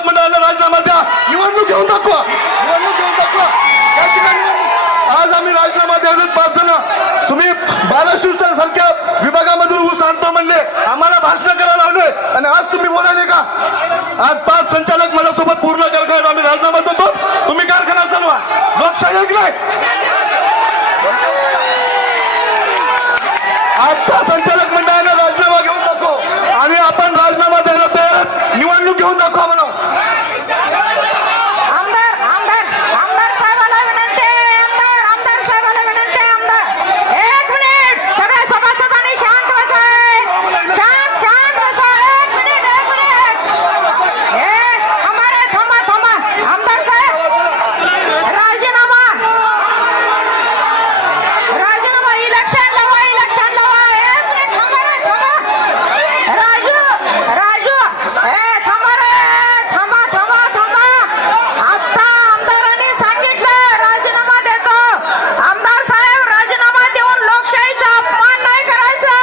संचालक मंडळाला राजीनामा द्या. निवडणूक घेऊन दाखवा. निवडणूक घेऊन दाखवा. या ठिकाणी आज आम्ही राजीनामा द्यावेत पाच जण तुम्ही बालाशिवच्या सारख्या विभागामधून ऊस आणतो म्हणले आम्हाला भाषण करायला लावले आणि आज तुम्ही बोलायले का? आज पाच संचालक माझ्यासोबत पूर्ण कारखान्यात आम्ही राजीनामा देतो. तुम्ही कारखाना चालवा. लोकशाही आहे नाही आता संचालक मंडळाने राजीनामा घेऊन दाखव आणि आपण राजीनामा द्यायला तयार आहात. निवडणूक घेऊन दाखवा म्हणा आमदार आमदार आमदार साहेबाला विनंती आहे, आमदार आमदार साहेबाला विनंती आहे, आमदार एक मिनिट सगळ्या सभासदांनी शांत बसाय शांत शांत बसा एक मिनिट एक मिनिट ए हमारे थांबा थांबा आमदार साहेब राजीनामा राजीनामा इलेक्शन लावा इलेक्शन लावा एक मिनिट थांबा रे थांबा राजू राजू ए थांबा रे थांबा थांबा थांबा आता आमदारांनी सांगितलं राजीनामा देतो आमदार साहेब राजीनामा देऊन लोकशाहीचा अपमान नाही करायचा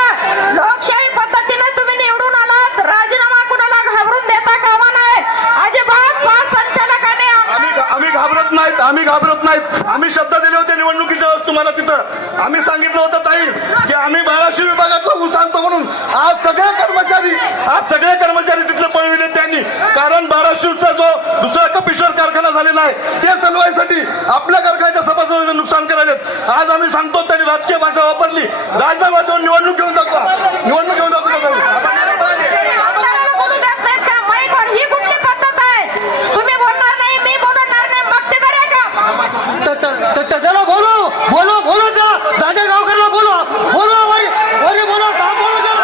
लोकशाही पद्धतीने तुम्ही निवडून आलात राजीनामा कुणाला घाबरून देता कामा नाही अजिबात पाच संचालकाने आम्ही आम्ही घाबरत नाहीत आम्ही घाबरत नाहीत आम्ही शब्द दिले होते निवडणुकीच्या वेळेस तुम्हाला तिथं आम्ही सांगितलं होतं ताई की आम्ही बाराशे विभागातला ऊस आणतो म्हणून. आज सगळे कर्मचारी आज सगळे कर्मचारी तिथले पळविले त्यांनी. कारण बाराशेचा जो दुसरा कपिश्वर कारखाना झालेला आहे ते चालवायसाठी आपल्या कारखान्याच्या सभासदांचं नुकसान करायचे आज आम्ही सांगतो त्यांनी राजकीय भाषा वापरली. राजनामा देऊन निवडणूक घेऊन दाखवा. निवडणूक घेऊन दाखवा ताई. आमदाराला बोलू देत नाहीत का माईकवर ही कुठली पद्धत आहे तुम्ही बोलणार नाही मी बोलणार नाही मग ते करा का त- त- त- त- त्याला बोलो बोलो बोलो त्या दादा गावकरला बोलो बोलो वरी वरी बोलो का बोलो त्या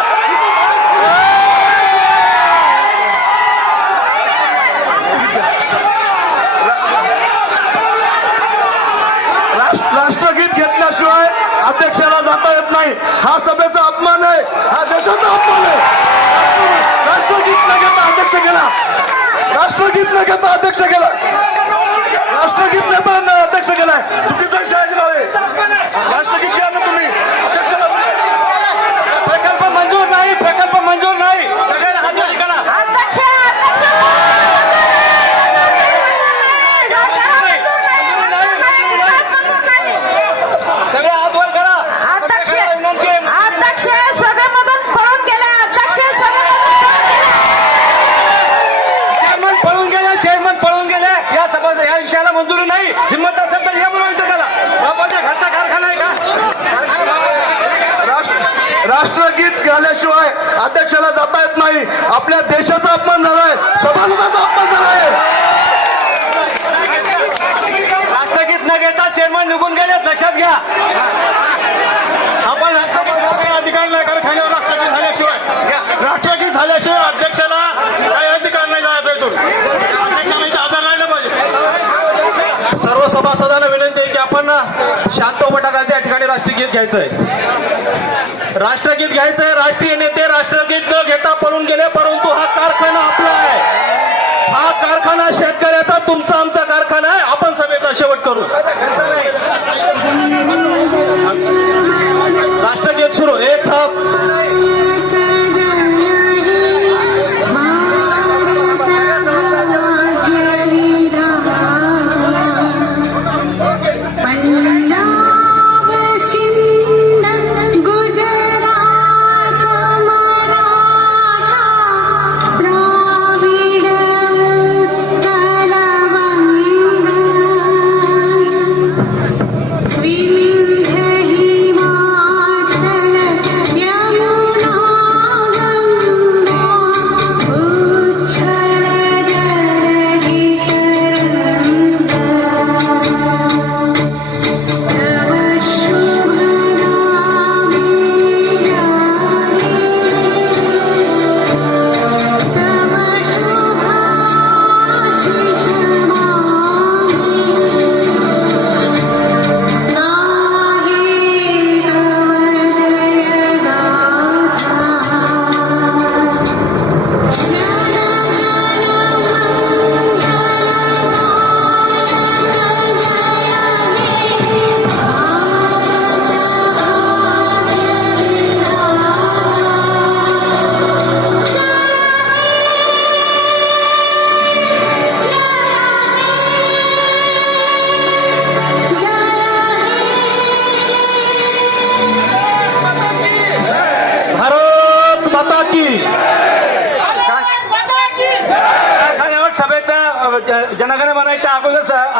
राष्ट्र- राष्ट्रगीत घेतल्याशिवाय अध्यक्षाला जाता येत नाही. हा सभेचा अपमान आहे. हा देशाचा अपमान आहे. राष्ट्र- राष्ट्रगीत न घेता अध्यक्ष केला राष्ट्रगीत न घेता अध्यक्ष केला राष्ट्रगीत नेता अध्यक्ष केलाय चुकीचा शहाजीराव आहे राष्ट्रगीत घ्या ना तुम्ही अध्यक्षाला प्रकल्प मंजूर नाही प्रकल्प मंजूर नाही सगळ्यांना हात करा अध्यक्ष अध्यक्ष सगळे हात वर करा अध्यक्ष सगळ्यांना विनंती आहे. अध्यक्ष सभेमधून पळून गेले अध्यक्ष सभेमधून पळून गेले चेअरमन पळून गेले चेअरमन पळून गेले या सभा या विषयाला मंजुरी नाही हिंमत असेल तर या म्हणतो त्याला बाबाच्या घरचा कारखाना आहे का राष्ट्र- घाल्याशिवाय अध्यक्षाला जाता येत नाही. आपल्या देशाचा अपमान झालाय. सभासदाचा अपमान झालाय. राष्ट्रगीत न घेता चेअरमन निघून गेलेत. लक्षात घ्या. आपण राष्ट्रपती अधिकार नाही कारखान्यावर राष्ट्रगीत झाल्याशिवाय राष्ट्रगीत झाल्याशिवाय अध्यक्षाला काही अधिकार नाही जायचा इथून. अध्यक्षाला इथे हजर राहिलं पाहिजे. सर्व सभासदांना विनंती आहे की आपण शांत उपटाकाचे या ठिकाणी राष्ट्रगीत घ्यायचंय. राष्ट्रगीत घ्यायचंय राष्ट्रीय नेते राष्ट्रगीत न घेता पळून गेले परंतु हा कारखाना आपला आहे. हा कारखाना शेतकऱ्याचा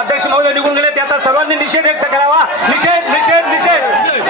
अध्यक्ष महोदय निघून गेले. त्याचा सर्वांनी निषेध व्यक्त करावा. निषेध निषेध निषेध.